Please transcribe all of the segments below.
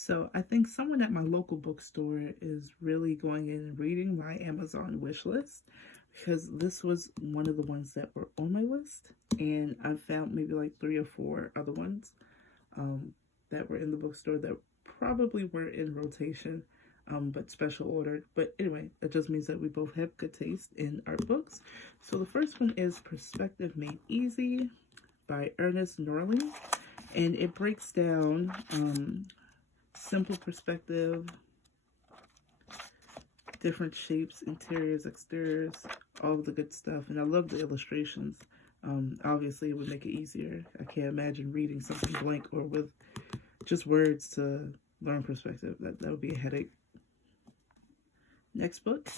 So I think someone at my local bookstore is really going in and reading my Amazon wish list because this was one of the ones that were on my list, and I found maybe like three or four other ones um, that were in the bookstore that probably were in rotation, but special ordered. But anyway, that just means that we both have good taste in art books. So the first one is Perspective Made Easy by Ernest Norley, and it breaks down simple perspective, different shapes, interiors, exteriors, all of the good stuff. And I love the illustrations. Obviously, it would make it easier. I can't imagine reading something blank or with just words to learn perspective. That would be a headache. Next book,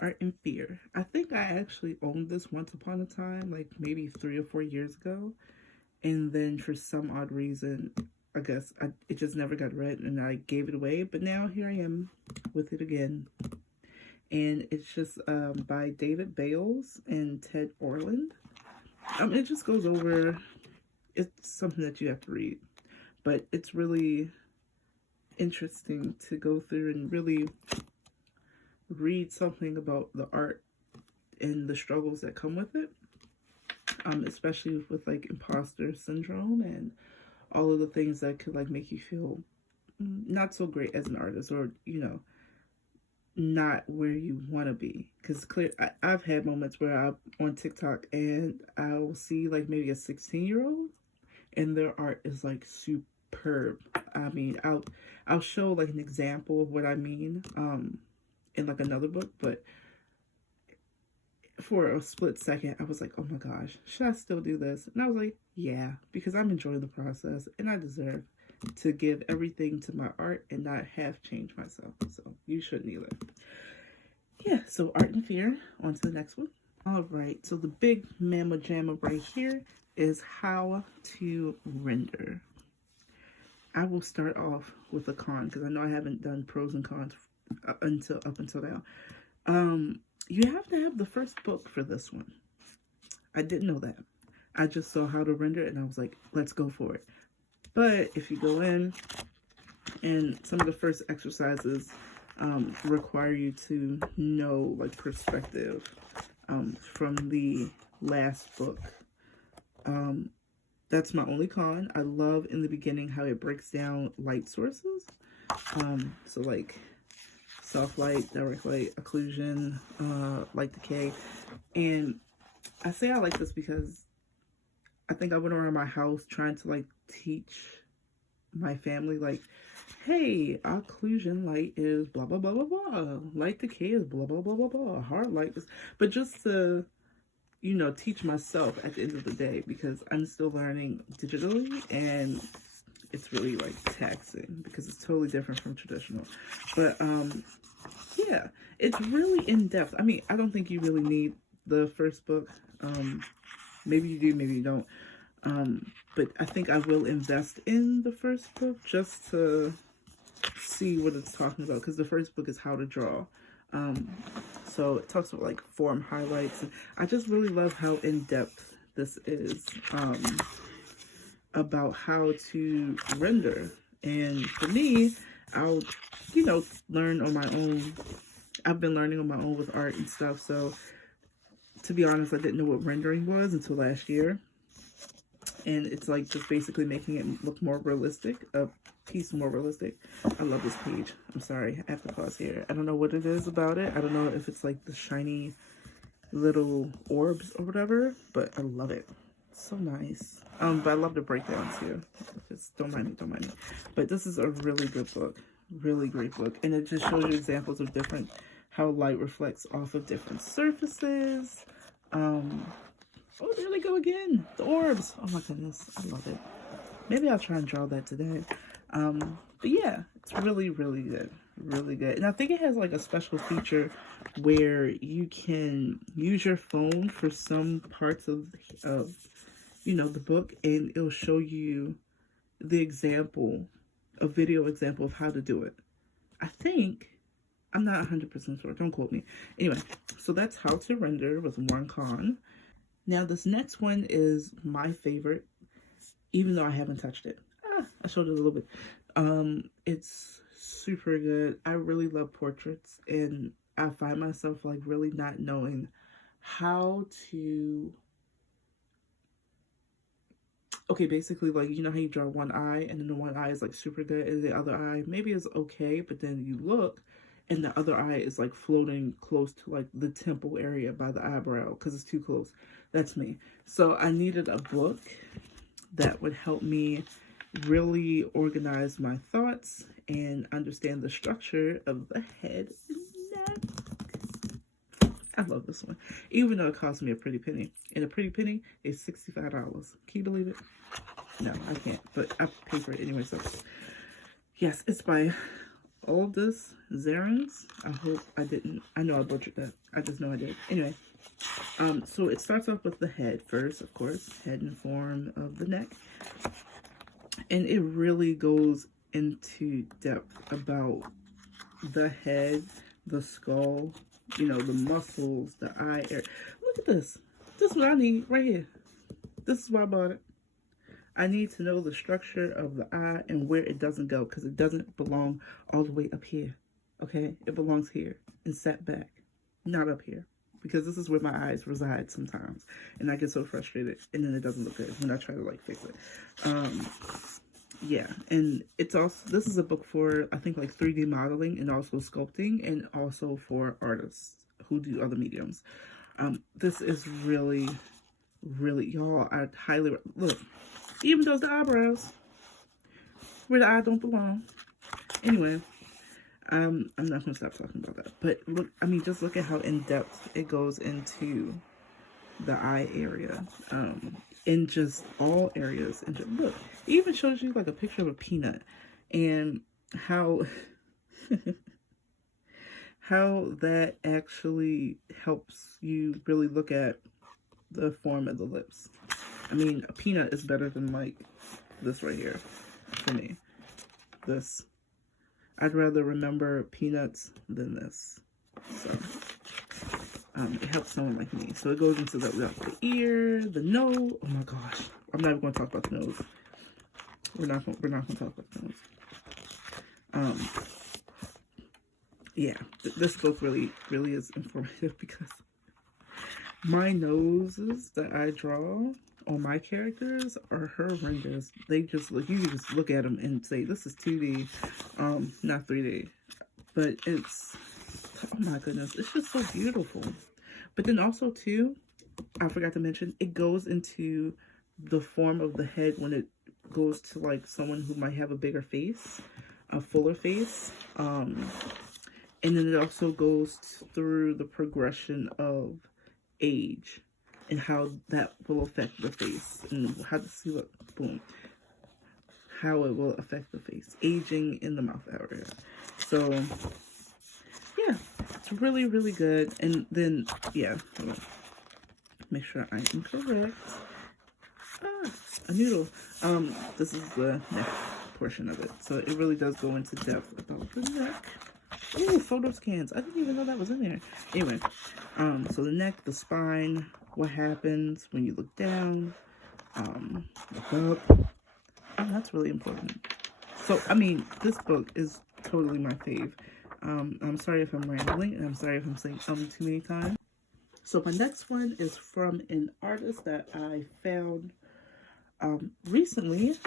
Art and Fear. I think I actually owned this once upon a time, like maybe 3 or 4 years ago. And then for some odd reason, I guess it just never got read and I gave it away. But now here I am with it again. And it's just by David Bales and Ted Orland. It just goes over, it's something that you have to read. But it's really interesting to go through and really read something about the art and the struggles that come with it. Especially with like imposter syndrome and all of the things that could like make you feel not so great as an artist, or not where you want to be. Because I've had moments where I'm on TikTok and I'll see like maybe a 16-year-old and their art is like superb. I mean, I'll show like an example of what I mean in like another book, but for a split second, I was like, oh my gosh, should I still do this? And I was like, yeah, because I'm enjoying the process and I deserve to give everything to my art and not have changed myself. So you shouldn't either. Yeah, so Art and Fear. On to the next one. All right, so the big mamma jamma right here is How to Render. I will start off with a con because I know I haven't done pros and cons up until now. You have to have the first book for this one. I didn't know that. I just saw How to Render and I was like, let's go for it. But if you go in, and some of the first exercises require you to know like perspective from the last book. That's my only con. I love in the beginning how it breaks down light sources. So like soft light, direct light, occlusion, light decay. And I say I like this because I think I went around my house trying to like teach my family like, hey, occlusion light is blah blah blah blah blah, light decay is blah blah blah blah blah, hard light is, but just to teach myself at the end of the day, because I'm still learning digitally and it's really like taxing because it's totally different from traditional. But yeah, it's really in depth. I mean, I don't think you really need the first book. Maybe you do, maybe you don't. But I think I will invest in the first book just to see what it's talking about, because the first book is How to Draw. So it talks about like form highlights. And I just really love how in depth this is about how to render. And for me, I'll learn on my own. I've been learning on my own with art and stuff. So to be honest, I didn't know what rendering was until last year. And it's like just basically making it look more realistic, a piece more realistic. I love this page. I'm sorry, I have to pause here. I don't know what it is about it. I don't know if it's like the shiny little orbs or whatever, but I love it. It's so nice. But I love the breakdowns here. Just don't mind me. But this is a really good book. Really great book. And it just shows you examples of how light reflects off of different surfaces. Oh, there they go again. The orbs. Oh my goodness. I love it. Maybe I'll try and draw that today. But yeah, it's really, really good. Really good. And I think it has like a special feature where you can use your phone for some parts of the book, and it'll show you the example, a video example of how to do it. I think, I'm not 100% sure. Don't quote me. Anyway, so that's How to Render with one con. Now, this next one is my favorite, even though I haven't touched it. I showed it a little bit. It's super good. I really love portraits, and I find myself like really not knowing how to. Okay, basically, like, you know how you draw one eye and then the one eye is like super good and the other eye maybe is okay, but then you look and the other eye is like floating close to like the temple area by the eyebrow because it's too close. That's me. So I needed a book that would help me really organize my thoughts and understand the structure of the head and neck. I love this one, even though it cost me a pretty penny. And a pretty penny is $65. Can you believe it? No, I can't, but I pay for it anyway. So, yes, it's by Aldous Zarens. I hope I didn't. I know I butchered that. I just know I did. Anyway, so it starts off with the head first, of course, head and form of the neck, and it really goes into depth about the head, the skull, you know, the muscles, the eye area. Look at this. This is what I need right here. This is why I bought it. I need to know the structure of the eye and where it doesn't go, because it doesn't belong all the way up here. Okay? It belongs here and set back, not up here, because this is where my eyes reside sometimes. And I get so frustrated, and then it doesn't look good when I try to like fix it. Yeah, and it's also, this is a book for, I think, like 3D modeling and also sculpting, and also for artists who do other mediums. This is really, really, y'all, I highly, look, even those the eyebrows, where the eye don't belong. Anyway, I'm not gonna stop talking about that, but look, I mean, just look at how in-depth it goes into the eye area, in just all areas. And just, look, it even shows you like a picture of a peanut and how how that actually helps you really look at the form of the lips. I mean, a peanut is better than like this right here for me. This, I'd rather remember peanuts than this. So it helps someone like me. So it goes into the ear, the nose. Oh my gosh, I'm not even going to talk about the nose. We're not going to talk about the nose. Yeah, this book really is informative, because my noses that I draw on my characters are her renders. They just look, you can just look at them and say, this is 2D, not 3D. But it's, oh my goodness, it's just so beautiful. But then also too, I forgot to mention, it goes into the form of the head when it goes to like someone who might have a bigger face, a fuller face. And then it also goes through the progression of age and how that will affect the face, and how to see, look, boom, how it will affect the face, aging in the mouth area. So yeah, it's really, really good. And then, yeah, make sure I am correct. A noodle. This is the neck portion of it. So it really does go into depth about the neck. Oh, photo scans. I didn't even know that was in there. Anyway, so the neck, the spine, what happens when you look down, look up. Oh, that's really important. So, I mean, this book is totally my fave. I'm sorry if I'm rambling, and I'm sorry if I'm saying too many times. So my next one is from an artist that I found recently,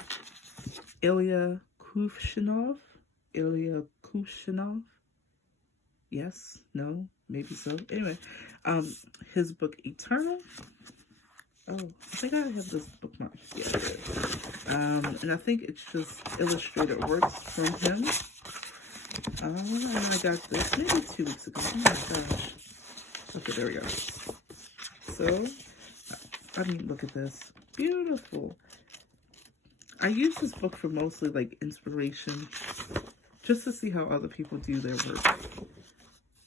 Ilya Kuvshinov. Yes, no, maybe so. Anyway, his book Eternal. Oh, I think I have this bookmark. Yeah, and I think it's just illustrated works from him. I got this maybe 2 weeks ago. Oh my gosh. Okay, there we go. So, I mean, look at this. Beautiful. I use this book for mostly like inspiration, just to see how other people do their work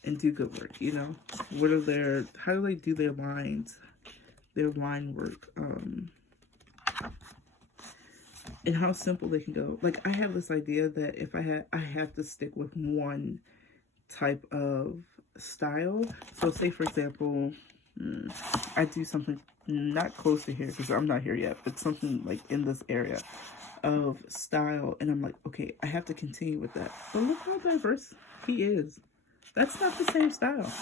and do good work, you know? What are their, how do they do their lines, their line work, and how simple they can go. Like, I have this idea that if I have to stick with one type of style. So say, for example, I do something not close to here because I'm not here yet, but something like in this area. of style, and I'm like, okay, I have to continue with that. But look how diverse he is. That's not the same style,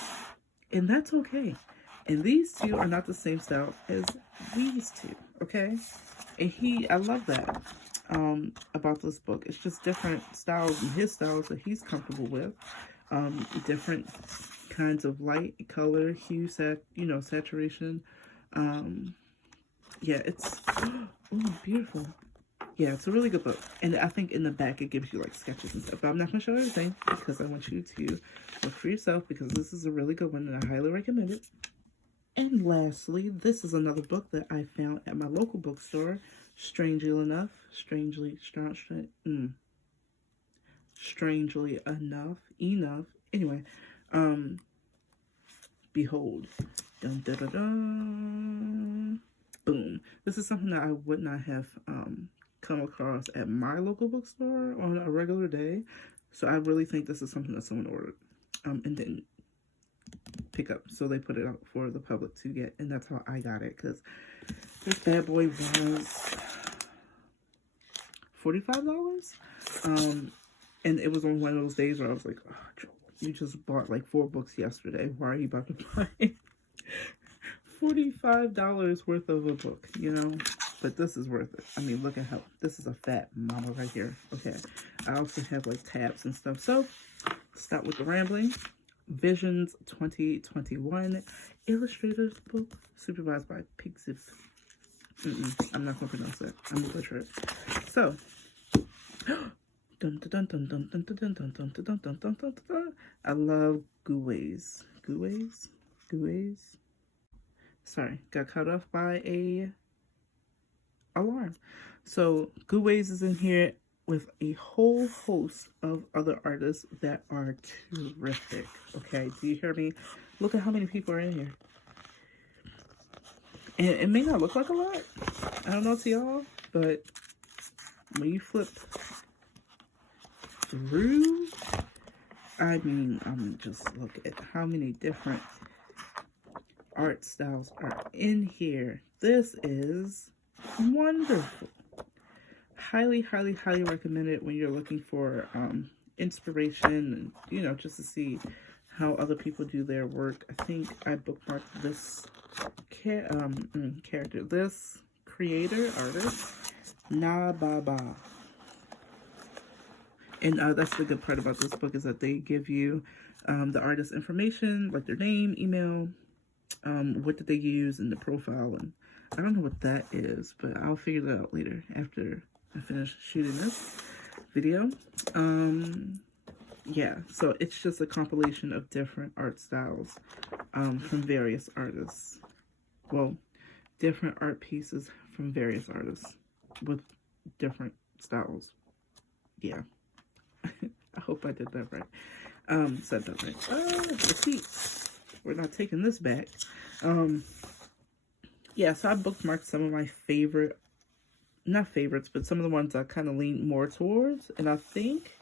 and that's okay. And these two are not the same style as these two, okay? And I love that about this book. It's just different styles and his styles that he's comfortable with. Different kinds of light, color, hue, saturation. Yeah, it's beautiful. Yeah, it's a really good book. And I think in the back it gives you like sketches and stuff. But I'm not going to show everything because I want you to look for yourself, because this is a really good one and I highly recommend it. And lastly, this is another book that I found at my local bookstore. Strangely enough. Anyway, behold. Dun, dun, dun, dun. Boom. This is something that I would not have come across at my local bookstore on a regular day. So I really think this is something that someone ordered and didn't pick up. So they put it out for the public to get, and that's how I got it, because this bad boy was $45. And it was on one of those days where I was like, oh, Joel, you just bought like 4 books yesterday. Why are you about to buy $45 worth of a book, you know? But this is worth it. I mean, look at how, this is a fat mama right here. Okay. I also have like tabs and stuff. So, stop with the rambling. Visions 2021 Illustrators book, supervised by Pixiv. I'm not going to pronounce that. I'm going to butcher it. So, I love Guways. Guways? Sorry, got cut off by a alarm. So Guways is in here with a whole host of other artists that are terrific. Okay, do you hear me? Look at how many people are in here. And it may not look like a lot, I don't know to y'all, but when you flip through, I mean, just look at how many different art styles are in here. This is wonderful. Highly recommend it when you're looking for inspiration and, you know, just to see how other people do their work. I think I bookmarked this character, this creator, artist, Nababa. And that's the good part about this book, is that they give you the artist's information, like their name, email, what did they use in the profile, and I don't know what that is, but I'll figure that out later after I finish shooting this video. Yeah, so it's just a compilation of different art styles from various artists. Well, different art pieces from various artists with different styles. Yeah. I hope I did that right. Said that right. Receipts. We're not taking this back. Yeah, so I bookmarked some of my favorite, not favorites, but some of the ones I kind of lean more towards. And I think,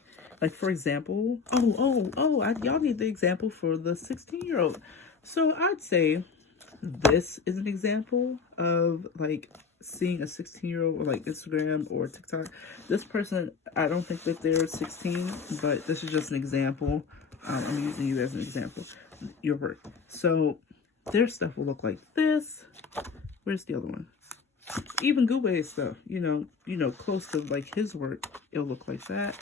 like, for example, y'all need the example for the 16-year-old. So I'd say this is an example of, like, seeing a 16-year-old, or like Instagram or TikTok. This person, I don't think that they're 16, but this is just an example. I'm using you as an example. Your work. So their stuff will look like this. Where's the other one? Even Guway's stuff, you know, close to like his work, it'll look like that.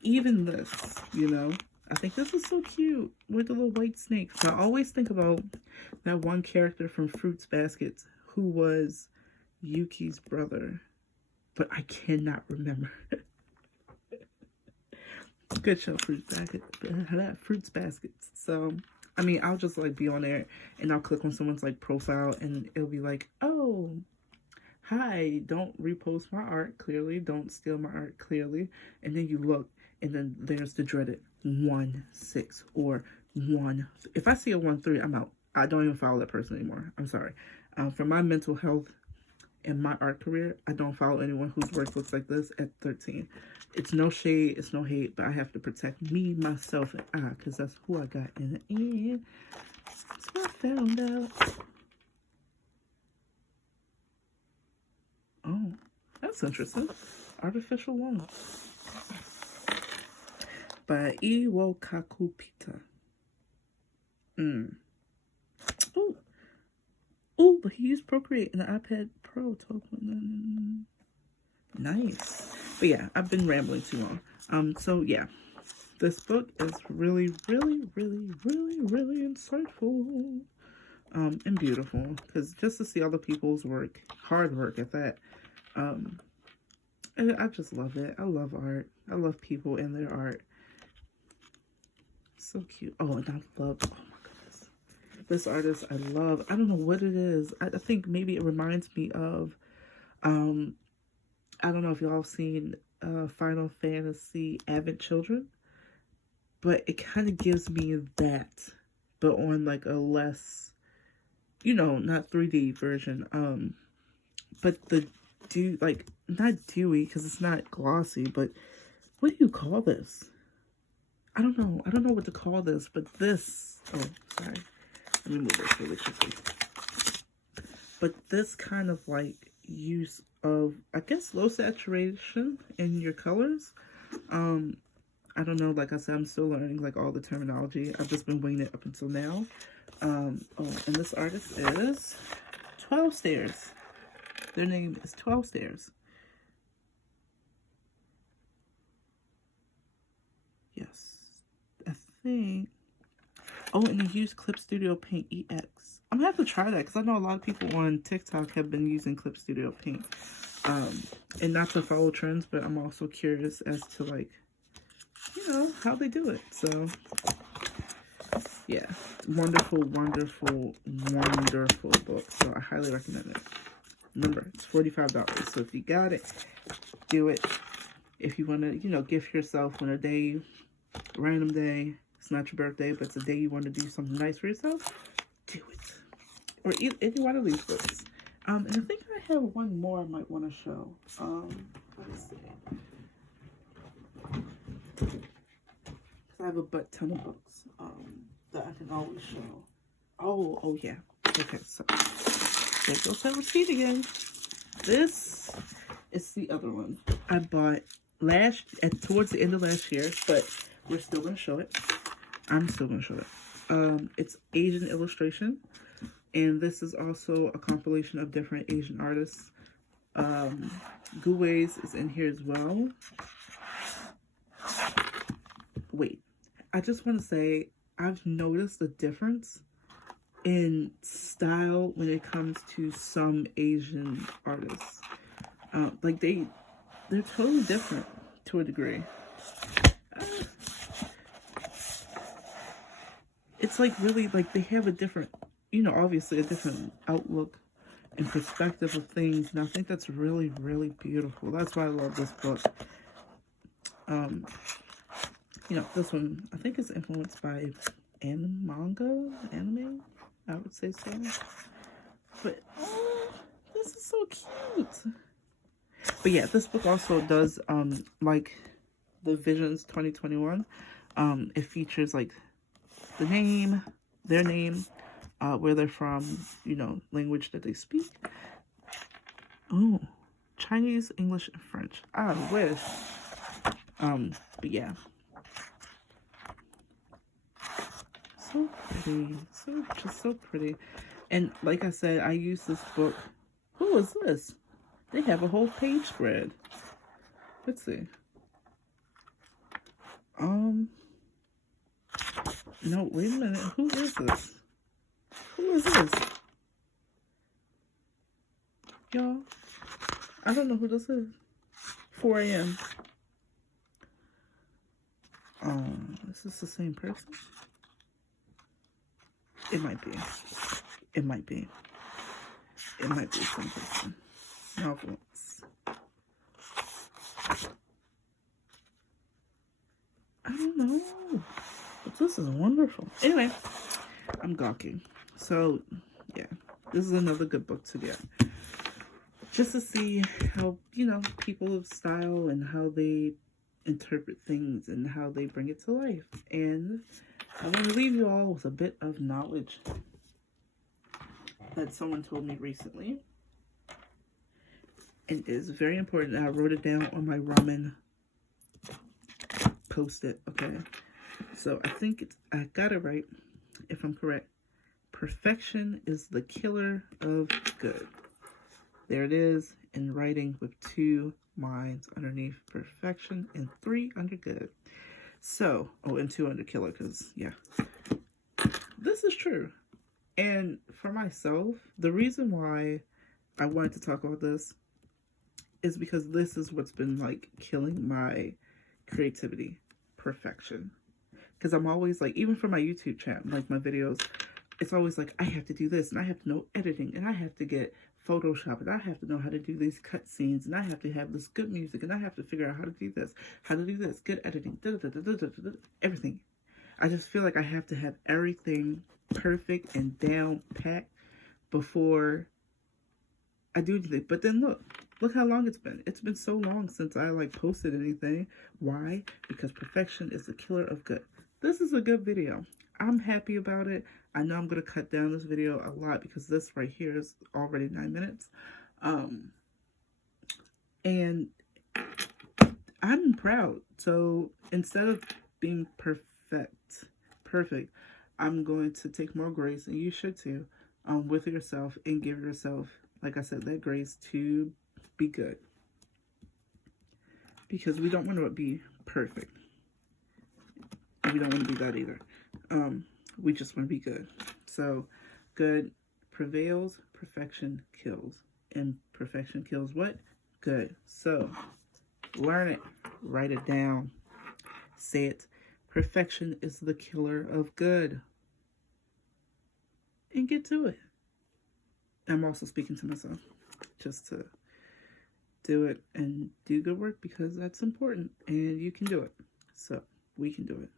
Even this, you know, I think this is so cute with the little white snake. So I always think about that one character from Fruits Baskets who was Yuki's brother, but I cannot remember. Good show, Fruits Baskets. So, I mean, I'll just like be on there and I'll click on someone's like profile and it'll be like, oh, hi, don't repost my art, clearly. Don't steal my art, clearly. And then you look and then there's the dreaded 1-6 or 1. If I see a 1-3, I'm out. I don't even follow that person anymore. I'm sorry. For my mental health in my art career, I don't follow anyone whose work looks like this at 13. It's no shade, it's no hate, but I have to protect me, myself, and I, because that's who I got in the end. That's what I found out. Oh, that's interesting. Artificial Lung by Iwo Kakupita. Oh, but he used Procreate in the iPad Pro. Nice. But yeah, I've been rambling too long. So yeah, this book is really, really, really, really, really insightful. And beautiful. Because just to see other people's work, hard work at that, and I just love it. I love art. I love people and their art. So cute. Oh, and I love, oh my goodness. This artist I love. I don't know what it is. I think maybe it reminds me of, I don't know if y'all have seen Final Fantasy Advent Children, but it kind of gives me that, but on like a less, you know, not 3D version. But the like not dewy because it's not glossy, but what do you call this? I don't know what to call this, but this, oh, sorry. Let me move this really quickly. But this kind of like use of, I guess, low saturation in your colors. I don't know, like I said, I'm still learning like all the terminology. I've just been winging it up until now. Oh, and this artist is 12 Stairs. Their name is 12 Stairs. Yes, I think. Oh, and they use Clip Studio Paint EX. I'm gonna have to try that because I know a lot of people on TikTok have been using Clip Studio Paint. And not to follow trends, but I'm also curious as to like, you know, how they do it. So yeah, wonderful, wonderful, wonderful book. So I highly recommend it. Remember, it's $45. So if you got it, do it. If you want to, you know, gift yourself on a day, random day, it's not your birthday, but it's a day you want to do something nice for yourself, do it. Or any one of these books. And I think I have one more I might want to show. Let's see. Because I have a ton of books that I can always show. Oh yeah. Okay, so there goes that receipt again. This is the other one I bought towards the end of last year, but we're still gonna show it. I'm still gonna show it. It's Asian illustration, and this is also a compilation of different Asian artists. Guwei's is in here as well. Wait, I just want to say I've noticed a difference in style when it comes to some Asian artists. Like they're totally different to a degree. It's like really like they have a different, you know, obviously a different outlook and perspective of things. And I think that's really, really beautiful. That's why I love this book. You know, this one I think is influenced by anime. I would say so. But oh, this is so cute. But yeah, this book also does like the Visions 2021. It features like the name, their name, where they're from, you know, language that they speak. Oh, Chinese, English, and French. I wish. But yeah. So pretty. Just so pretty. And like I said, I use this book. Who is this? They have a whole page spread. Let's see. No, wait a minute. Who is this? Who is this? Y'all, I don't know who this is. 4 a.m. Is this the same person? It might be. It might be. It might be the same person. Novels. I don't know. But this is wonderful. Anyway, I'm gawking. So, yeah. This is another good book to get. Just to see how, you know, people's style and how they interpret things and how they bring it to life. And I want to leave you all with a bit of knowledge that someone told me recently. and it's very important. I wrote it down on my ramen post-it, okay? So I think I got it right, if I'm correct. Perfection is the killer of good. There it is in writing with 2 lines underneath perfection and 3 under good. So, oh, and 2 under killer, because, yeah. This is true. And for myself, the reason why I wanted to talk about this is because this is what's been, like, killing my creativity. Perfection. Because I'm always, like, even for my YouTube channel, like, my videos, it's always like, I have to do this, and I have to know editing, and I have to get Photoshop, and I have to know how to do these cut scenes, and I have to have this good music, and I have to figure out how to do this, good editing, everything. I just feel like I have to have everything perfect and down packed before I do anything. But then look how long it's been. It's been so long since I, like, posted anything. Why? Because perfection is the killer of good. This is a good video. I'm happy about it. I know I'm going to cut down this video a lot because this right here is already 9 minutes. And I'm proud. So instead of being perfect, I'm going to take more grace, and you should too, with yourself, and give yourself, like I said, that grace to be good. Because we don't want to be perfect. We don't want to be that either. We just want to be good. So, good prevails, perfection kills. And perfection kills what? Good. So, learn it. Write it down. Say it. Perfection is the killer of good. And get to it. I'm also speaking to myself. Just to do it and do good work, because that's important. And you can do it. So, we can do it.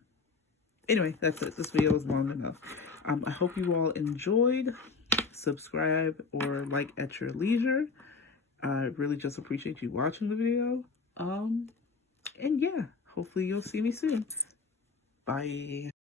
Anyway, that's it. This video is long enough. I hope you all enjoyed. Subscribe or like at your leisure. I really just appreciate you watching the video. And yeah, hopefully you'll see me soon. Bye.